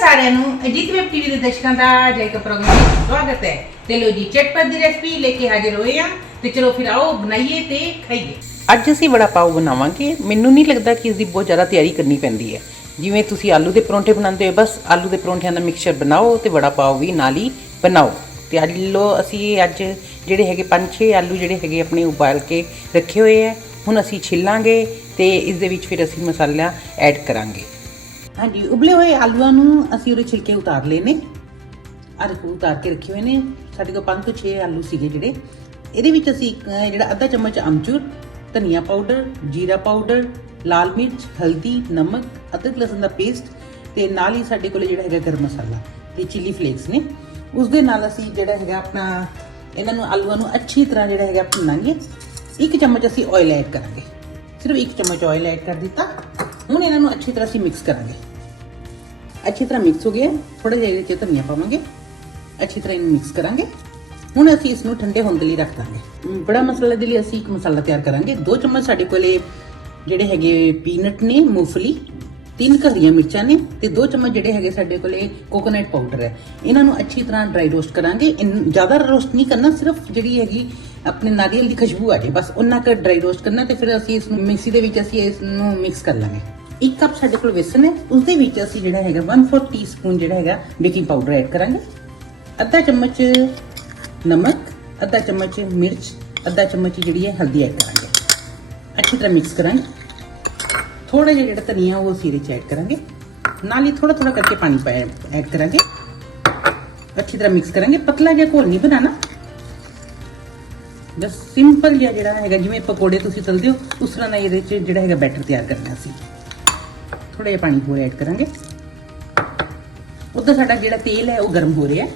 ਸਾਰਿਆਂ ਨੂੰ Ajit web TV ਦੇ ਦਰਸ਼ਕਾਂ ਦਾ ਜੈ ਕੇ ਪ੍ਰੋਗਰਾਮ ਵਿੱਚ ਸਵਾਗਤ ਹੈ। ਤੇ ਲੋ ਜੀ, ਚਟਪਟ ਦੀ ਰੈਸਪੀ ਲੈ ਕੇ ਹਾਜ਼ਰ ਹੋਏ ਆ ਤੇ ਚਲੋ ਫਿਰ ਆਓ ਬਣਾਈਏ ਤੇ ਖਾਈਏ। ਅੱਜ ਅਸੀਂ ਵੜਾ ਪਾਓ ਬਣਾਵਾਂਗੇ। ਮੈਨੂੰ ਨਹੀਂ ਲੱਗਦਾ ਕਿ ਇਸ ਦੀ ਬਹੁਤ ਜ਼ਿਆਦਾ ਤਿਆਰੀ ਕਰਨੀ ਪੈਂਦੀ ਹੈ। ਜਿਵੇਂ ਤੁਸੀਂ ਆਲੂ ਦੇ ਪਰੌਂਠੇ ਬਣਾਉਂਦੇ ਹੋ, ਬਸ ਆਲੂ ਦੇ ਪਰੌਂਠਿਆਂ ਦਾ ਮਿਕਸਚਰ ਬਣਾਓ ਤੇ ਵੜਾ ਪਾਓ ਵੀ ਨਾਲ ਹੀ ਬਣਾਓ। ਤੇ ਅੱਜ ਲੋ ਅਸੀਂ ਅੱਜ ਜਿਹੜੇ ਹੈਗੇ ਪੰਜ ਛੇ ਆਲੂ ਜਿਹੜੇ ਹੈਗੇ ਆਪਣੇ ਉਬਾਲ ਕੇ ਰੱਖੇ ਹੋਏ ਹੈ, ਹੁਣ ਅਸੀਂ ਛਿੱਲਾਂਗੇ ਤੇ ਇਸ ਦੇ ਵਿੱਚ ਫਿਰ ਅਸੀਂ ਮਸਾਲਾ ਐਡ ਕਰਾਂਗੇ। ਹਾਂਜੀ ਉਬਲੇ ਹੋਏ ਆਲੂਆਂ ਨੂੰ ਅਸੀਂ ਉਹਦੇ ਛਿਲਕੇ ਉਤਾਰ ਲਏ ਨੇ। ਆਹ ਦੇਖੋ ਉਤਾਰ ਕੇ ਰੱਖੇ ਹੋਏ ਨੇ। ਸਾਡੇ ਕੋਲ 5 ਤੋਂ 6 ਆਲੂ ਸੀਗੇ ਜਿਹੜੇ। ਇਹਦੇ ਵਿੱਚ ਅਸੀਂ ਇੱਕ, ਜਿਹੜਾ ਅੱਧਾ ਚਮਚ ਅਮਚੂਰ ਧਨੀਆ ਪਾਊਡਰ ਜੀਰਾ ਪਾਊਡਰ ਲਾਲ ਮਿਰਚ ਹਲਦੀ ਨਮਕ ਅਦਰਕ ਲਸਣ ਦਾ ਪੇਸਟ ਤੇ ਨਾਲ ਹੀ ਸਾਡੇ ਕੋਲ ਜਿਹੜਾ ਹੈਗਾ ਗਰਮ ਮਸਾਲਾ ਤੇ ਚਿੱਲੀ ਫਲੇਕਸ ਨੇ। ਉਸ ਦੇ ਨਾਲ ਅਸੀਂ ਜਿਹੜਾ ਹੈਗਾ ਆਪਣਾ ਇਹਨਾਂ ਨੂੰ ਆਲੂਆਂ ਨੂੰ ਅੱਛੀ ਤਰ੍ਹਾਂ ਜਿਹੜਾ ਹੈਗਾ ਭੁੰਨਾਂਗੇ। ਇੱਕ ਚਮਚ ਅਸੀਂ ਆਇਲ ਐਡ ਕਰਾਂਗੇ। ਸਿਰਫ ਇੱਕ ਚਮਚ ਆਇਲ ਐਡ ਕਰ ਦਿੱਤਾ। ਹੁਣ ਇਹਨਾਂ ਨੂੰ ਅੱਛੀ ਤਰ੍ਹਾਂ ਅਸੀਂ ਮਿਕਸ ਕਰਾਂਗੇ। ਅੱਛੀ ਤਰ੍ਹਾਂ ਮਿਕਸ ਹੋ ਗਿਆ ਥੋੜਾ ਜਿਹਾ ਇਹਦੇ ਚ ਧਨੀਆ ਪਾਵਾਂਗੇ। ਅੱਛੀ ਤਰ੍ਹਾਂ ਇਹਨੂੰ ਮਿਕਸ ਕਰਾਂਗੇ। ਹੁਣ ਅਸੀਂ ਇਸ ਨੂੰ ਠੰਡੇ ਹੋਣ ਦੇ ਲਈ ਰੱਖ ਦਾਂਗੇ। ਬੜਾ ਮਸਾਲਾ ਦੇ ਲਈ ਅਸੀਂ ਇੱਕ ਮਸਾਲਾ ਤਿਆਰ ਕਰਾਂਗੇ। ਦੋ ਚਮਚ ਸਾਡੇ ਕੋਲੇ ਜਿਹੜੇ ਹੈਗੇ ਪੀਨਟ ਨੇ, ਮੂੰਗਫਲੀ, ਤਿੰਨ ਹਰੀਆਂ ਮਿਰਚਾਂ ਨੇ ਤੇ ਦੋ ਚਮਚ ਜਿਹੜੇ ਹੈਗੇ ਸਾਡੇ ਕੋਲੇ ਕੋਕੋਨਟ ਪਾਊਡਰ ਹੈ। ਇਹਨਾਂ ਨੂੰ ਅੱਛੀ ਤਰ੍ਹਾਂ ਡਰਾਈ ਰੋਸਟ ਕਰਾਂਗੇ। ਇਨ- ਜ਼ਿਆਦਾ ਰੋਸਟ ਨਹੀਂ ਕਰਨਾ, ਸਿਰਫ ਜਿਹੜੀ ਹੈਗੀ ਆਪਣੇ ਨਾਰੀਅਲ ਦੀ ਖੁਸ਼ਬੂ ਆ ਜੇ ਬਸ ਉਹਨਾਂ ਕੁ ਡਰਾਈ ਰੋਸਟ ਕਰਨਾ ਤੇ ਫਿਰ ਅਸੀਂ ਇਸ ਨੂੰ ਮਿਕਸੀ ਦੇ ਵਿੱਚ ਅਸੀਂ ਇਸ ਨੂੰ ਮਿਕਸ ਕਰ ਲਾਂਗੇ। ਇੱਕ ਕੱਪ ਸਾਡੇ ਕੋਲ ਵੇਸਨ ਹੈ। ਉਸ ਦੇ ਵਿੱਚ ਅਸੀਂ ਜਿਹੜਾ ਹੈਗਾ 1/4 ਟੀਸਪੂਨ ਜਿਹੜਾ ਹੈਗਾ ਬੇਕਿੰਗ ਪਾਊਡਰ ਐਡ ਕਰਾਂਗੇ। ਅੱਧਾ ਚਮਚ ਨਮਕ, ਅੱਧਾ ਚਮਚ ਮਿਰਚ, ਅੱਧਾ ਚਮਚ ਜਿਹੜੀ ਹੈ ਹਲਦੀ ਐਡ ਕਰਾਂਗੇ। ਅੱਛੀ ਤਰ੍ਹਾਂ ਮਿਕਸ ਕਰਾਂਗੇ। ਥੋੜਾ ਜਿਹਾ ਜਿਹੜਾ ਧਨੀਆ ਉਹ ਅਸੀਂ ਚ ਐਡ ਕਰਾਂਗੇ। ਨਾਲ ਹੀ ਥੋੜਾ ਥੋੜਾ ਕਰਕੇ ਪਾਣੀ ਐਡ ਕਰਾਂਗੇ। ਅੱਛੀ ਤਰ੍ਹਾਂ ਮਿਕਸ ਕਰਾਂਗੇ। ਪਤਲਾ ਜਿਹਾ ਘੋਲ ਨਹੀਂ ਬਣਾਉਣਾ। ਬਸ ਸਿੰਪਲ ਜਿਹਾ ਜਿਹੜਾ ਹੈਗਾ, ਜਿਵੇਂ ਪਕੌੜੇ ਤੁਸੀਂ ਤਲਦੇ ਹੋ, ਉਸ ਤਰ੍ਹਾਂ ਦਾ ਇਹਦੇ ਚ ਜਿਹੜਾ ਹੈਗਾ ਬੈਟਰ ਤਿਆਰ ਕਰਨਾ ਸੀ। ਥੋੜਾ ਜਿਹਾ ਪਾਣੀ ਹੋਰ ਐਡ ਕਰਾਂਗੇ। ਉਧਰ ਸਾਡਾ ਜਿਹੜਾ ਤੇਲ ਹੈ, ਉਹ ਗਰਮ ਹੋ ਰਿਹਾ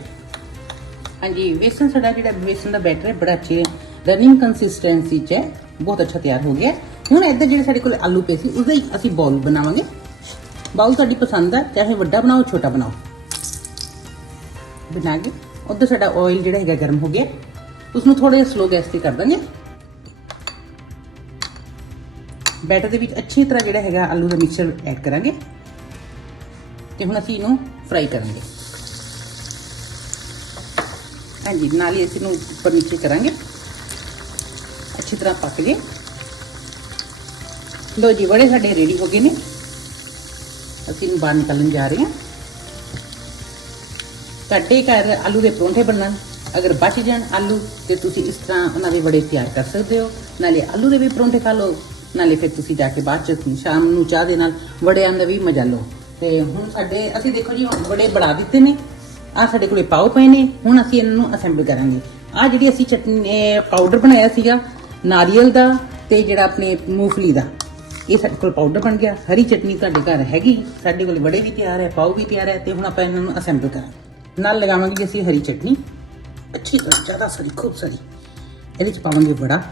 ਹਾਂਜੀ ਵੇਸਨ ਸਾਡਾ ਜਿਹੜਾ ਵੇਸਨ ਦਾ ਬੈਟਰ ਹੈ, ਬੜਾ ਅੱਛੇ ਰਨਿੰਗ ਕੰਸਿਸਟੈਂਸੀ ਚ ਹੈ। ਬਹੁਤ ਅੱਛਾ ਤਿਆਰ ਹੋ ਗਿਆ ਹੁਣ ਇੱਧਰ ਜਿਹੜੇ ਸਾਡੇ ਕੋਲ ਆਲੂ ਪਏ ਸੀ ਉਹਦਾ ਹੀ ਅਸੀਂ ਬਾਉਲ ਬਣਾਵਾਂਗੇ। ਬਾਉਲ ਤੁਹਾਡੀ ਪਸੰਦ ਹੈ ਚਾਹੇ ਵੱਡਾ ਬਣਾਓ, ਛੋਟਾ ਬਣਾਓ। ਬਣਾ ਕੇ, ਉਧਰ ਸਾਡਾ ਆਇਲ ਜਿਹੜਾ ਹੈਗਾ ਗਰਮ ਹੋ ਗਿਆ ਉਸਨੂੰ ਥੋੜਾ ਜਿਹਾ ਸਲੋ ਗੈਸ ਤੇ ਕਰ ਦਾਂਗੇ। ਬੈਟਰ ਦੇ ਵਿੱਚ ਅੱਛੀ ਤਰ੍ਹਾਂ ਜਿਹੜਾ ਹੈਗਾ ਆਲੂ ਦਾ ਮਿਕਸਚਰ ਐਡ ਕਰਾਂਗੇ ਤੇ ਹੁਣ ਅਸੀਂ ਇਹਨੂੰ ਫਰਾਈ ਕਰਾਂਗੇ। ਹਾਂਜੀ, ਨਾਲ ਹੀ ਅਸੀਂ ਇਹਨੂੰ ਉੱਪਰ ਨੀਚੇ ਕਰਾਂਗੇ। ਅੱਛੀ ਤਰ੍ਹਾਂ ਪੱਕ ਜੇ। ਲੋ ਜੀ ਬੜੇ ਸਾਡੇ ਰੈਡੀ ਹੋ ਗਏ ਨੇ। ਅਸੀਂ ਇਹਨੂੰ ਬਾਹਰ ਨਿਕਾਲਣ ਜਾ ਰਹੇ ਹਾਂ। ਤੁਹਾਡੇ ਘਰ ਆਲੂ ਦੇ ਪਰੌਂਠੇ ਬਣਨ। ਅਗਰ ਬਚ ਜਾਣ ਆਲੂ, ਤੇ ਤੁਸੀਂ ਇਸ ਤਰ੍ਹਾਂ ਉਹਨਾਂ ਦੇ ਬੜੇ ਤਿਆਰ ਕਰ ਸਕਦੇ ਹੋ। ਨਾਲੇ ਆਲੂ ਦੇ ਵੀ ਪਰੌਂਠੇ ਖਾ ਲਓ, ਨਾਲੇ ਫਿਰ ਤੁਸੀਂ ਜਾ ਕੇ ਬਾਅਦ ਚ ਸ਼ਾਮ ਨੂੰ ਚਾਹ ਦੇ ਨਾਲ ਵੜਿਆਂ ਦਾ ਵੀ ਮਜ਼ਾ ਲਓ। ਤੇ ਹੁਣ ਸਾਡੇ, ਅਸੀਂ ਦੇਖੋ ਜੀ, ਹੁਣ ਵੜੇ ਬਣਾ ਦਿੱਤੇ ਨੇ। ਆ ਸਾਡੇ ਕੋਲੇ ਪਾਓ ਪਏ ਨੇ, ਹੁਣ ਅਸੀਂ ਇਹਨਾਂ ਨੂੰ ਅਸੈਂਬਲ ਕਰਾਂਗੇ। ਆ ਜਿਹੜੀ ਅਸੀਂ ਚਟਨੀ ਪਾਊਡਰ ਬਣਾਇਆ ਸੀਗਾ, ਨਾਰੀਅਲ ਦਾ ਤੇ ਜਿਹੜਾ ਆਪਣੇ ਮੂੰਗਫਲੀ ਦਾ, ਇਹ ਸਾਡੇ ਕੋਲ ਪਾਊਡਰ ਬਣ ਗਿਆ। ਹਰੀ ਚਟਨੀ ਤੁਹਾਡੇ ਘਰ ਹੈਗੀ, ਸਾਡੇ ਕੋਲ ਬੜੇ ਵੀ ਤਿਆਰ ਹੈ, ਪਾਓ ਵੀ ਤਿਆਰ ਹੈ, ਤੇ ਹੁਣ ਆਪਾਂ ਇਹਨਾਂ ਨੂੰ ਅਸੈਂਬਲ ਕਰਾਂਗੇ। ਨਾਲ ਲਗਾਵਾਂਗੇ ਜੀ ਅਸੀਂ ਹਰੀ ਚਟਨੀ। ਅੱਛੀ ਤਰ੍ਹਾਂ ਜ਼ਿਆਦਾ ਸਾਰੀ, ਖੂਬ ਸਾਰੀ। ਇਹਦੇ ਚ ਪਾਵਾਂਗੇ ਬੜਾ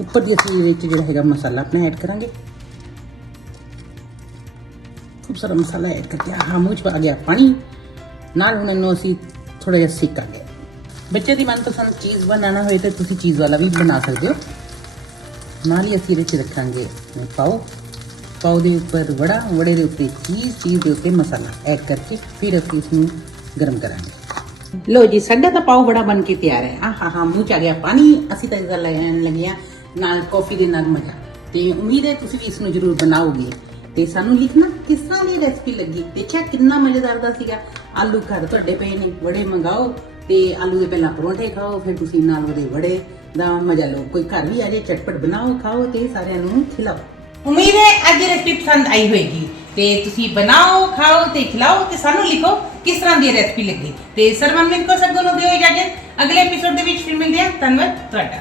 ਉੱਪਰ ਦੀ ਅਸੀਂ ਇਹਦੇ ਵਿੱਚ ਜਿਹੜਾ ਹੈਗਾ ਮਸਾਲਾ ਆਪਣਾ ਐਡ ਕਰਾਂਗੇ। ਖੂਬ ਸਾਰਾ ਮਸਾਲਾ ਐਡ ਕਰਕੇ, ਆਹ ਮੂੰਹ ਚ ਆ ਗਿਆ ਪਾਣੀ। ਨਾਲ ਹੁਣ ਇਹਨੂੰ ਅਸੀਂ ਥੋੜਾ ਜਿਹਾ ਸੇਕਾਂਗੇ। ਬੱਚੇ ਦੀ ਮਨਪਸੰਦ ਚੀਜ਼ ਬਣਾਉਣਾ ਹੋਏ ਤਾਂ ਤੁਸੀਂ ਚੀਜ਼ ਵਾਲਾ ਵੀ ਬਣਾ ਸਕਦੇ ਹੋ। ਨਾਲ ਹੀ ਅਸੀਂ ਇਹਦੇ ਚ ਰੱਖਾਂਗੇ ਪਾਓ। ਪਾਓ ਦੇ ਉੱਪਰ ਵੜਾ, ਵੜੇ ਦੇ ਉੱਤੇ ਚੀਜ਼ ਚੀਜ਼ ਦੇ ਉੱਤੇ ਮਸਾਲਾ ਐਡ ਕਰਕੇ, ਫਿਰ ਅਸੀਂ ਇਸ ਨੂੰ ਗਰਮ ਕਰਾਂਗੇ। ਲੋ ਜੀ ਸਾਡਾ ਤਾਂ ਪਾਓ, ਬੜਾ ਬਣ ਕੇ ਤਿਆਰ ਹੈ। ਆਹ ਹਾਂ ਹਾਂ ਮੂੰਹ ਚ ਆ ਗਿਆ ਪਾਣੀ। ਅਸੀਂ ਤਾਂ ਇਹਦਾ ਲੈਣ ਲੱਗਿਆ ਨਾਲ ਕਾਫੀ ਦੇ ਨਾਲ ਮਜ਼ਾ। ਤੇ ਉਮੀਦ ਹੈ ਤੁਸੀਂ ਵੀ ਇਸ ਨੂੰ ਜ਼ਰੂਰ ਬਣਾਓਗੇ। ਤੇ ਸਾਨੂੰ ਲਿਖਣਾ ਕਿਸ ਤਰ੍ਹਾਂ ਦੀ ਰੈਸਪੀ ਲੱਗੀ? ਦੇਖਿਆ ਕਿੰਨਾ ਮਜ਼ੇਦਾਰ ਦਾ ਸੀਗਾ। ਆਲੂ ਘਰ ਤੁਹਾਡੇ ਪਏ ਨੇ, ਵੜੇ ਮੰਗਾਓ। ਤੇ ਆਲੂ ਦੇ ਪਹਿਲਾਂ ਪਰੌਂਠੇ ਖਾਓ, ਫਿਰ ਤੁਸੀਂ ਨਾਲ ਉਹਦੇ ਵੜੇ ਦਾ ਮਜ਼ਾ ਲਓ। ਕੋਈ ਘਰ ਵੀ ਆ ਜਾਏ ਚਟਪਟ ਬਣਾਓ, ਖਾਓ ਤੇ ਸਾਰਿਆਂ ਨੂੰ ਖਿਲਾਓ। ਉਮੀਦ ਹੈ ਅੱਜ ਦੀ ਰੈਸਪੀ ਪਸੰਦ ਆਈ ਹੋਵੇਗੀ ਤੇ ਤੁਸੀਂ ਬਣਾਓ, ਖਾਓ ਤੇ ਖਿਲਾਓ ਤੇ ਸਾਨੂੰ ਲਿਖੋ ਕਿਸ ਤਰ੍ਹਾਂ ਦੀ ਰੈਸਪੀ ਲੱਗੀ। ਤੇ ਸਰਵਨ ਕੋ ਸਭ ਨੂੰ ਦਿਓ ਇਜਾਜ਼ਤ। ਅਗਲੇ ਐਪੀਸੋਡ ਦੇ ਵਿੱਚ ਫਿਰ ਮਿਲਦੇ ਹਾਂ। ਧੰਨਵਾਦ ਤੁਹਾਡਾ।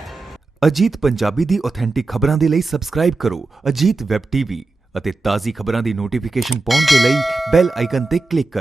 ਅਜੀਤ ਪੰਜਾਬੀ ਦੀ ਆਥੈਂਟਿਕ ਖਬਰਾਂ ਦੇ ਲਈ ਸਬਸਕ੍ਰਾਈਬ ਕਰੋ। ਅਜੀਤ ਵੈਬ ਟੀਵੀ ਅਤੇ ਤਾਜ਼ੀ ਖਬਰਾਂ ਦੀ ਨੋਟੀਫਿਕੇਸ਼ਨ ਪਾਉਣ ਦੇ ਲਈ ਬੈਲ ਆਈਕਨ ਤੇ ਕਲਿੱਕ ਕਰੋ।